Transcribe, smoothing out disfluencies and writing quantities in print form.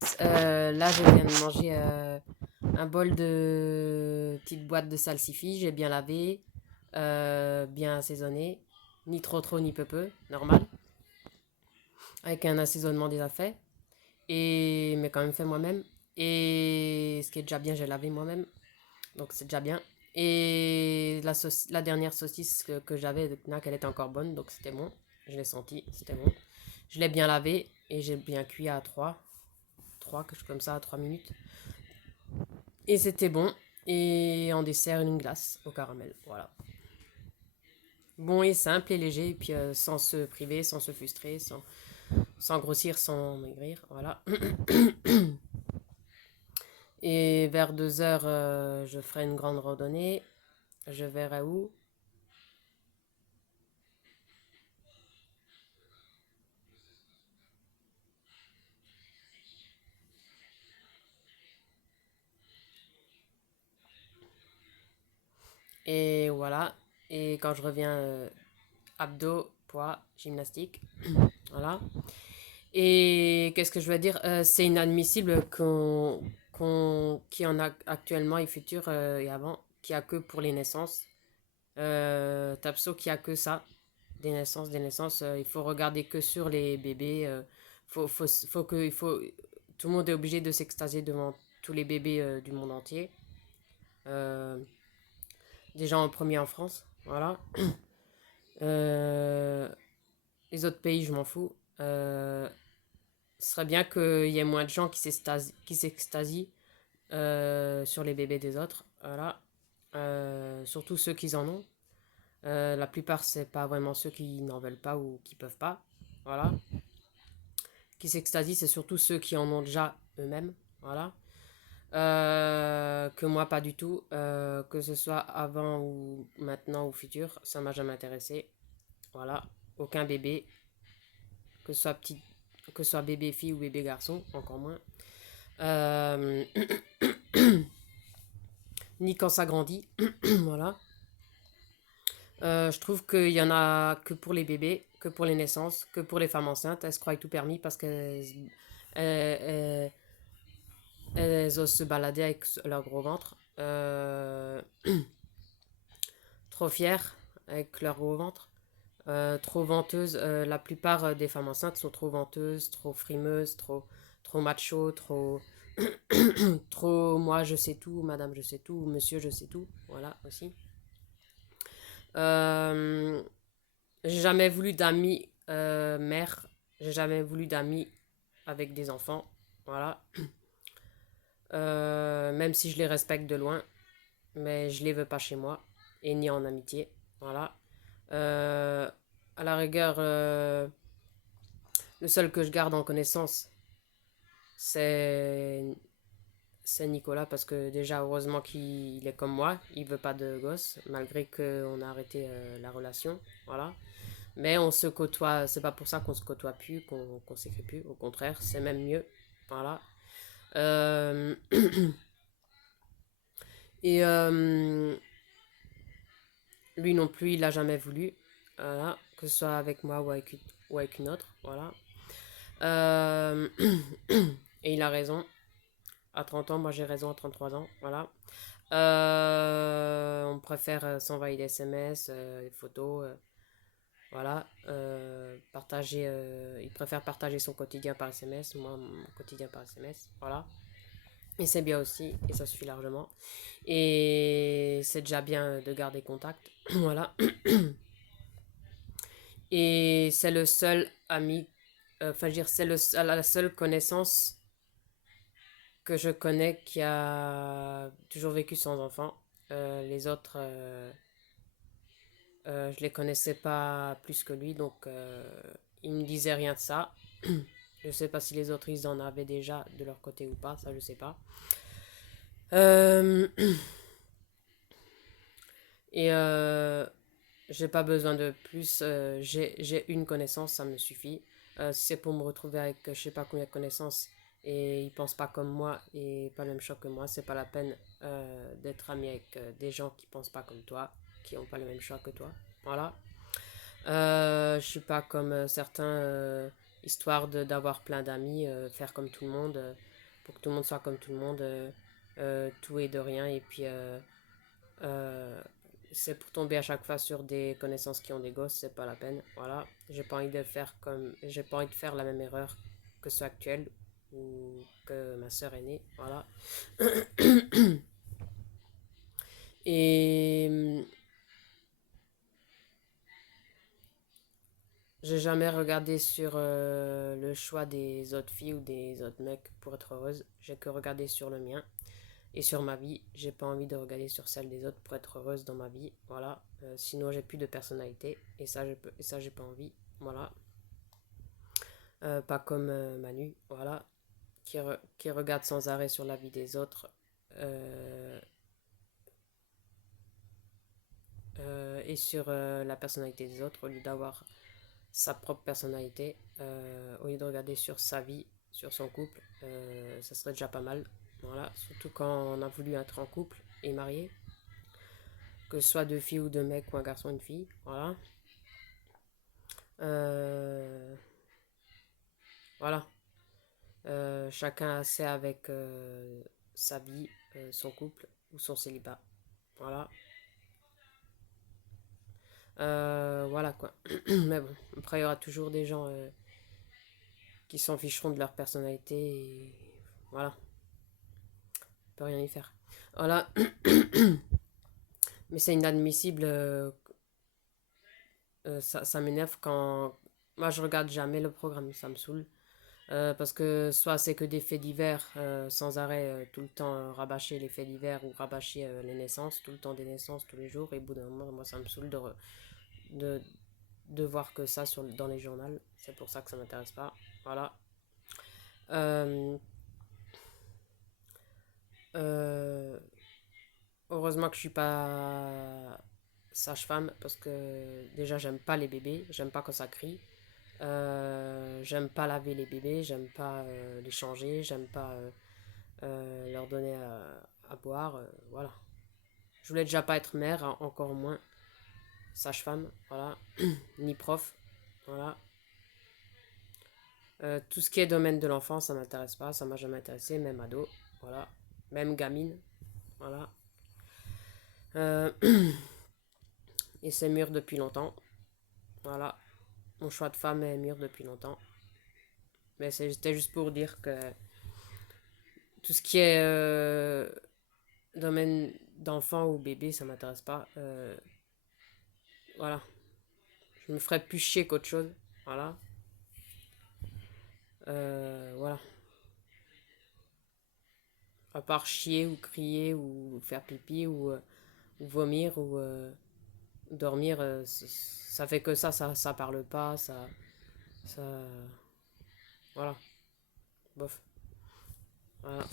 Là, je viens de manger un bol de petite boîte de salsifis. J'ai bien lavé, bien assaisonné. Ni trop trop, ni peu peu, normal. Avec un assaisonnement déjà fait. Mais quand même fait moi-même. Et ce qui est déjà bien, j'ai lavé moi-même. Donc c'est déjà bien. Et la dernière saucisse que j'avais de Knack, elle était encore bonne. Donc c'était bon. Je l'ai senti, c'était bon. Je l'ai bien lavé et j'ai bien cuit à 3 quelque chose comme ça, à 3 minutes. Et c'était bon. Et en dessert, une glace au caramel. Voilà. Bon et simple et léger. Et puis sans se priver, sans se frustrer, sans grossir, sans maigrir. Voilà. Et vers 2 heures, je ferai une grande randonnée. Je verrai où. Et voilà. Et quand je reviens, abdos, poids, gymnastique. Voilà. Et qu'est-ce que je veux dire? C'est inadmissible qu'il y en a actuellement et futur et avant, qu'il n'y a que pour les naissances. Tapso, qu'il n'y a que ça. Des naissances, des naissances. Il faut regarder que sur les bébés. Tout le monde est obligé de s'extasier devant tous les bébés du monde entier. Euh, Déjà en premier en France. Voilà. Euh, les autres pays, je m'en fous. Ce serait bien qu'il y ait moins de gens qui s'extasient sur les bébés des autres. Voilà. Surtout ceux qui en ont. La plupart, c'est pas vraiment ceux qui n'en veulent pas ou qui peuvent pas. Voilà. Qui s'extasient, c'est surtout ceux qui en ont déjà eux-mêmes. Voilà. Que moi, pas du tout. Que ce soit avant ou maintenant ou futur, ça m'a jamais intéressé. Voilà. Aucun bébé, que ce soit petit, que ce soit bébé fille ou bébé garçon, encore moins. Euh, Ni quand ça grandit. Voilà. Je trouve qu'il y en a que pour les bébés, que pour les naissances, que pour les femmes enceintes. Elles se croient tout permis parce elles- elles osent se balader avec leur gros ventre. Trop fières avec leur gros ventre. Trop venteuses. La plupart des femmes enceintes sont trop venteuses, trop frimeuses, trop macho, trop moi je sais tout, madame je sais tout, monsieur je sais tout. Voilà aussi. Euh, j'ai jamais voulu d'amis mère. J'ai jamais voulu d'amis avec des enfants. Voilà. Même si je les respecte de loin, mais je les veux pas chez moi et ni en amitié. Voilà. Euh, à la rigueur, le seul que je garde en connaissance, c'est c'est Nicolas parce que déjà heureusement qu'il est comme moi, il veut pas de gosse malgré qu'on a arrêté la relation, voilà. Mais on se côtoie, c'est pas pour ça qu'on se côtoie plus, qu'on s'écrit plus, au contraire, c'est même mieux, voilà. Euh, et lui non plus, il a jamais voulu, voilà, que ce soit avec moi ou avec une autre, voilà. Euh, et il a raison. À 30 ans, moi j'ai raison à 33 ans, voilà. On préfère s'envoyer des SMS, des photos, voilà. Il préfère partager son quotidien par SMS, moi mon quotidien par SMS, voilà. Et c'est bien aussi, et ça suffit largement. Et c'est déjà bien de garder contact, voilà. Et c'est le seul ami, enfin je veux dire, la seule connaissance que je connais qui a toujours vécu sans enfant. Les autres, je les connaissais pas plus que lui, donc il me disait rien de ça. Je sais pas si les autres ils en avaient déjà de leur côté ou pas, ça je sais pas. Euh, et j'ai pas besoin de plus. J'ai une connaissance, ça me suffit. Si c'est pour me retrouver avec je sais pas combien de connaissances et ils pensent pas comme moi et pas le même choix que moi, c'est pas la peine d'être ami avec des gens qui pensent pas comme toi, qui ont pas le même choix que toi. Voilà. Je suis pas comme certains. histoire d'avoir plein d'amis, faire comme tout le monde, pour que tout le monde soit comme tout le monde, tout et de rien, et puis euh, c'est pour tomber à chaque fois sur des connaissances qui ont des gosses, c'est pas la peine, voilà. J'ai pas envie de faire la même erreur que ceux actuels, ou que ma sœur aînée, voilà. Et j'ai jamais regardé sur le choix des autres filles ou des autres mecs pour être heureuse. J'ai que regardé sur le mien et sur ma vie. J'ai pas envie de regarder sur celle des autres pour être heureuse dans ma vie. Voilà. Sinon, j'ai plus de personnalité et ça, j'ai pas envie. Voilà. Pas comme Manu. Voilà. Qui regarde sans arrêt sur la vie des autres. euh, et sur la personnalité des autres au lieu d'avoir sa propre personnalité, au lieu de regarder sur sa vie, sur son couple, ça serait déjà pas mal. Voilà, surtout quand on a voulu être en couple et marié, que ce soit deux filles ou deux mecs ou un garçon et une fille. Voilà. Euh, voilà. Chacun a assez avec sa vie, son couple ou son célibat. Voilà. Voilà quoi. Mais bon, après il y aura toujours des gens qui s'en ficheront de leur personnalité et voilà, on peut rien y faire. Voilà, mais c'est inadmissible, ça m'énerve quand... Moi je regarde jamais le programme, ça me saoule. Parce que soit c'est que des faits divers sans arrêt, tout le temps rabâcher les faits divers ou rabâcher les naissances, tout le temps des naissances tous les jours, et au bout d'un moment, moi ça me saoule de, de voir que ça dans les journaux, c'est pour ça que ça m'intéresse pas. Voilà. Euh, euh, Heureusement que je suis pas sage-femme parce que déjà j'aime pas les bébés, j'aime pas quand ça crie. J'aime pas laver les bébés, j'aime pas les changer, j'aime pas leur donner à boire, voilà. Je voulais déjà pas être mère, encore moins sage-femme, voilà, ni prof, voilà. Tout ce qui est domaine de l'enfant, ça m'intéresse pas, ça m'a jamais intéressé, même ado, voilà, même gamine, voilà. Euh, et c'est mûr depuis longtemps, voilà. Mon choix de femme est mûr depuis longtemps. Mais c'était juste pour dire que tout ce qui est domaine d'enfant ou bébé, ça m'intéresse pas. Voilà. Je me ferais plus chier qu'autre chose. Voilà. Voilà. À part chier ou crier ou faire pipi ou vomir ou dormir, ça fait que ça parle pas, ça, voilà, bof, voilà.